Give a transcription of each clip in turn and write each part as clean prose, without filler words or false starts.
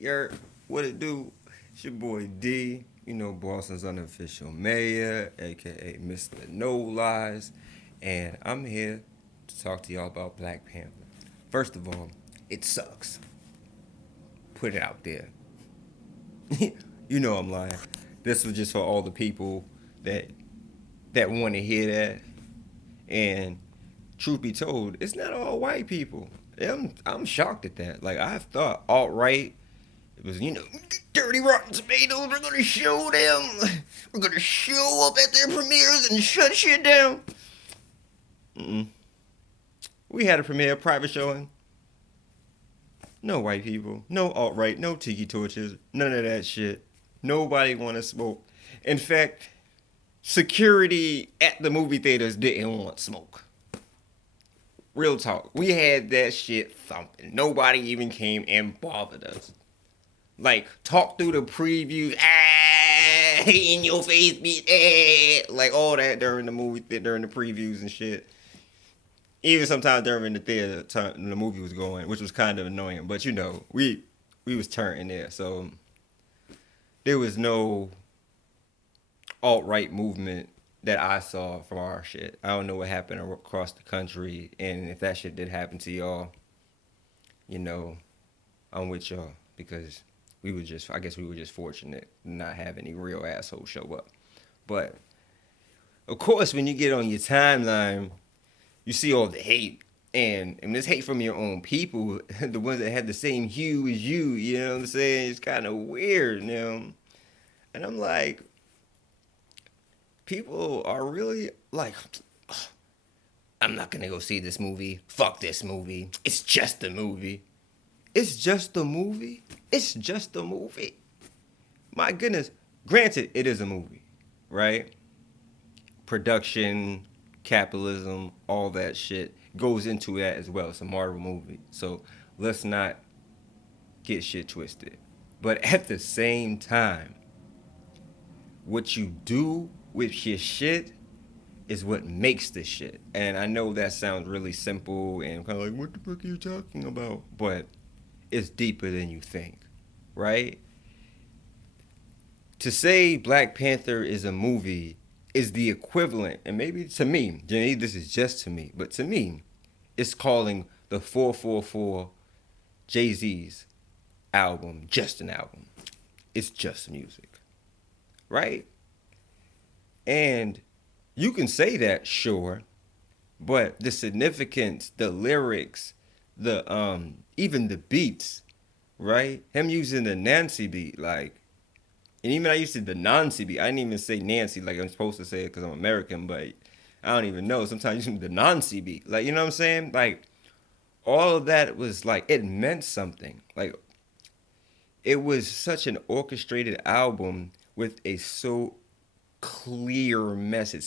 Yer, what it do? It's your boy D, Boston's unofficial mayor, aka Mr. No Lies, and I'm here to talk to y'all about Black Panther. First of all, it sucks. Put it out there. I'm lying. This was just for all the people that want to hear that. And truth be told, it's not all white people. I'm shocked at that. Like I thought alt right. It was, dirty rotten tomatoes. We're gonna show them. We're gonna show up at their premieres and shut shit down. Mm-mm. We had a premiere, private showing. No white people, no alt right, no tiki torches, none of that shit. Nobody want to smoke. In fact, security at the movie theaters didn't want smoke. Real talk. We had that shit thumping. Nobody even came and bothered us. Like, talk through the previews, in your face, bitch, like all that during the movie, during the previews and shit. Even sometimes during the theater, the movie was going, which was kind of annoying. But we was turning there, so there was no alt right movement that I saw from our shit. I don't know what happened across the country, and if that shit did happen to y'all, you know, I'm with y'all because I guess we were just fortunate to not have any real assholes show up. But of course, when you get on your timeline, you see all the hate. And this hate from your own people, the ones that have the same hue as you know what I'm saying? It's kind of weird, And I'm like, people are really like, I'm not gonna go see this movie. Fuck this movie. It's just a movie. It's just a movie. It's just a movie. My goodness. Granted, it is a movie, right? Production, capitalism, all that shit goes into that as well. It's a Marvel movie. So let's not get shit twisted. But at the same time, what you do with your shit is what makes the shit. And I know that sounds really simple and kind of like, what the fuck are you talking about? But it's deeper than you think, right? To say Black Panther is a movie is the equivalent, and maybe to me, Jenny, this is just to me, but to me, it's calling the 444 Jay Z's album just an album. It's just music, right? And you can say that, sure, but the significance, the lyrics, the even the beats, right? Him using the Nancy beat, like, and even I used to the Nancy beat. I didn't even say Nancy like I'm supposed to say it because I'm American, but I don't even know. Sometimes using the Nancy beat, like you know what I'm saying? Like all of that was like it meant something. Like it was such an orchestrated album with a so clear message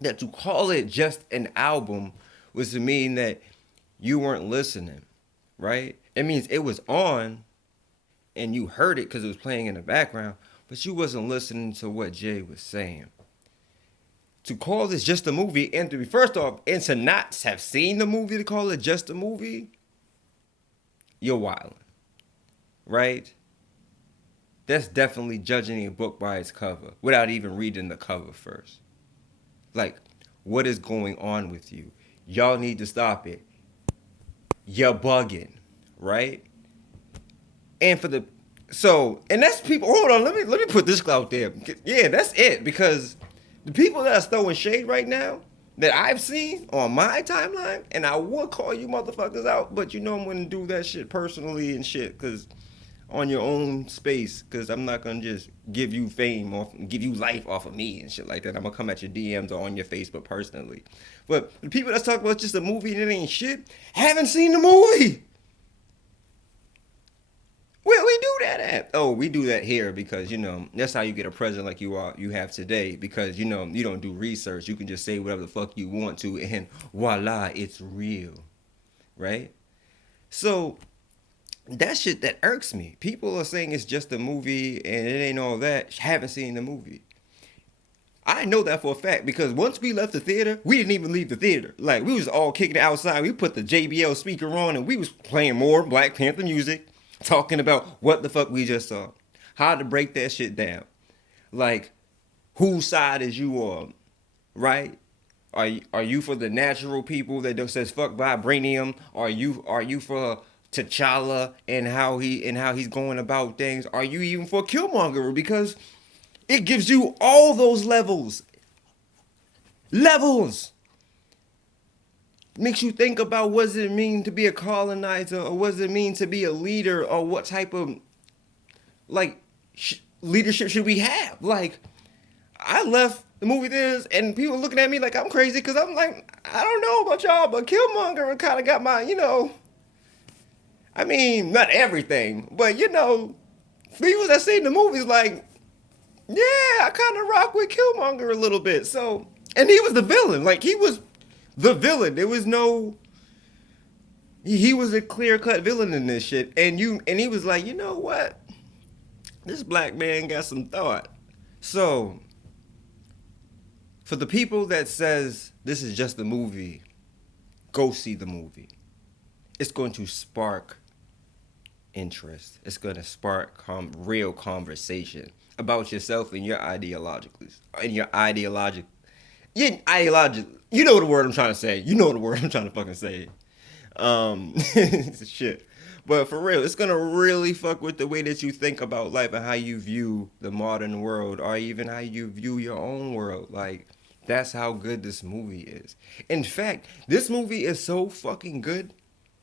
that to call it just an album was to mean that you weren't listening, right? It means it was on and you heard it because it was playing in the background, but you wasn't listening to what Jay was saying. To call this just a movie, and to be first off, and to not have seen the movie to call it just a movie, you're wilding, right? That's definitely judging a book by its cover without even reading the cover first. Like, what is going on with you? Y'all need to stop it. You're bugging, right? And for the and that's people. Hold on, let me put this out there. Yeah, that's it because the people that are throwing shade right now that I've seen on my timeline, and I would call you motherfuckers out, but I'm gonna do that shit personally and shit because on your own space because I'm not gonna just give you fame off, give you life off of me and shit like that. I'm gonna come at your DMs or on your Facebook personally. But the people that's talking about just a movie and it ain't shit haven't seen the movie. Where we do that at? Oh, we do that here because that's how you get a president like you have today. Because you don't do research. You can just say whatever the fuck you want to, and voila, it's real, right? So that shit that irks me. People are saying it's just a movie and it ain't all that. Haven't seen the movie. I know that for a fact because once we left the theater, we didn't even leave the theater. Like we was all kicking it outside. We put the JBL speaker on and we was playing more Black Panther music, talking about what the fuck we just saw, how to break that shit down. Like, whose side is you on, right? Are you for the natural people that don't says fuck vibranium? Are you for T'Challa and how he's going about things? Are you even for Killmonger because it gives you all those levels. Makes you think about what does it mean to be a colonizer, or what does it mean to be a leader, or what type of like leadership should we have? Like, I left the movie theaters and people looking at me like I'm crazy because I'm like, I don't know about y'all, but Killmonger kind of got my. I mean, not everything, but people that seen the movies like, yeah, I kind of rock with Killmonger a little bit. So, and he was the villain. Like, he was the villain. There was no. He was a clear cut villain in this shit, and he was like, you know what? This black man got some thought. So, for the people that says this is just a movie, go see the movie. It's going to spark interest. It's going to spark real conversation about yourself and your ideologically and your ideologic. You know the word I'm trying to say. You know the word I'm trying to fucking say. Shit. But for real, it's gonna really fuck with the way that you think about life and how you view the modern world, or even how you view your own world. Like, that's how good this movie is. In fact, this movie is so fucking good.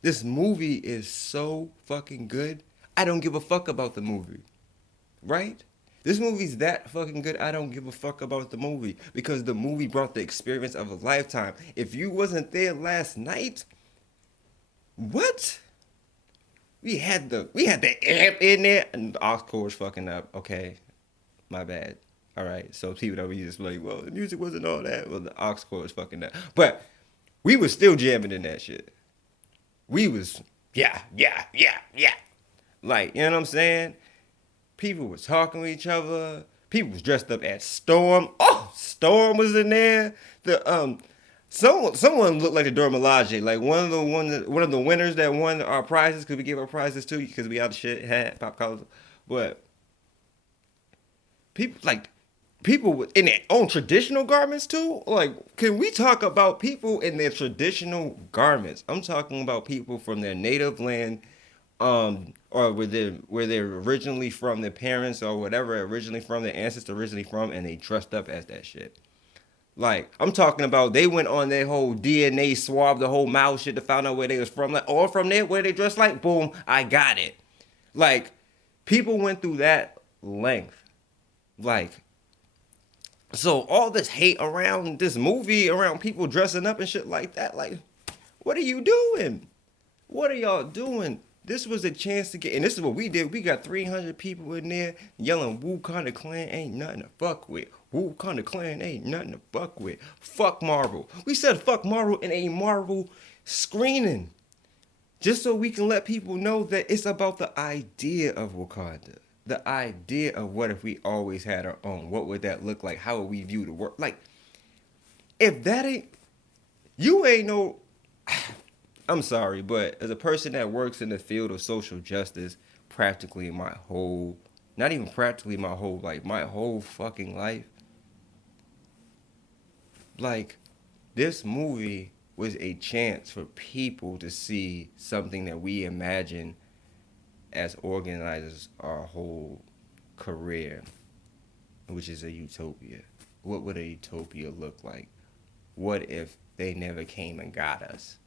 This movie is so fucking good. I don't give a fuck about the movie. Right? This movie's that fucking good. I don't give a fuck about the movie because the movie brought the experience of a lifetime. If you wasn't there last night, what? We had the amp in there and the aux chord's fucking up. Okay, my bad. All right, so people that we just like, well, the music wasn't all that. Well, the aux chord's fucking up, but we was still jamming in that shit. We was yeah. Like, you know what I'm saying? People was talking to each other. People was dressed up as Storm. Oh, Storm was in there. The someone looked like the Dora Milaje, like one of the winners that won our prizes because we gave our prizes too because we out of shit had pop collars. But people in their own traditional garments too. Like, can we talk about people in their traditional garments? I'm talking about people from their native land, or where they're originally from, their parents or whatever originally from, their ancestors originally from, and they dressed up as that shit. Like, I'm talking about they went on their whole DNA swab, the whole mouth shit to find out where they was from. Like, or from there, where they dressed like, boom, I got it. Like, people went through that length. Like, so all this hate around this movie, around people dressing up and shit like that, like, what are you doing? What are y'all doing? This was a chance to get, and this is what we did. We got 300 people in there yelling, Wakanda Clan ain't nothing to fuck with. Wakanda Clan ain't nothing to fuck with. Fuck Marvel. We said fuck Marvel in a Marvel screening. Just so we can let people know that it's about the idea of Wakanda. The idea of what if we always had our own. What would that look like? How would we view the world? Like, if that ain't, you ain't no, I'm sorry, but as a person that works in the field of social justice, practically my whole, not even practically my whole, like my whole fucking life, like, this movie was a chance for people to see something that we imagine as organizers our whole career, which is a utopia. What would a utopia look like? What if they never came and got us?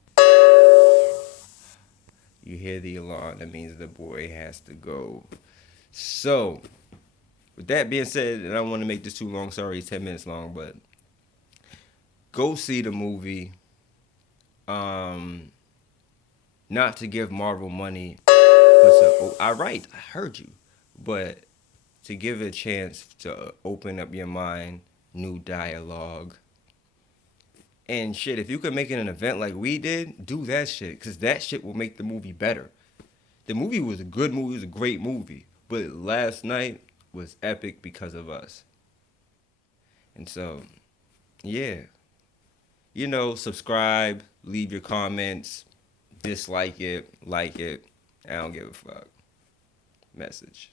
You hear the alarm, that means the boy has to go. So, with that being said, and I don't want to make this too long, sorry, it's 10 minutes long, but go see the movie. Not to give Marvel money. All right, I heard you. But to give it a chance to open up your mind, new dialogue. And shit, if you could make it an event like we did, do that shit. Because that shit will make the movie better. The movie was a good movie, it was a great movie. But last night was epic because of us. And so, yeah, subscribe, leave your comments, dislike it, like it. I don't give a fuck. Message.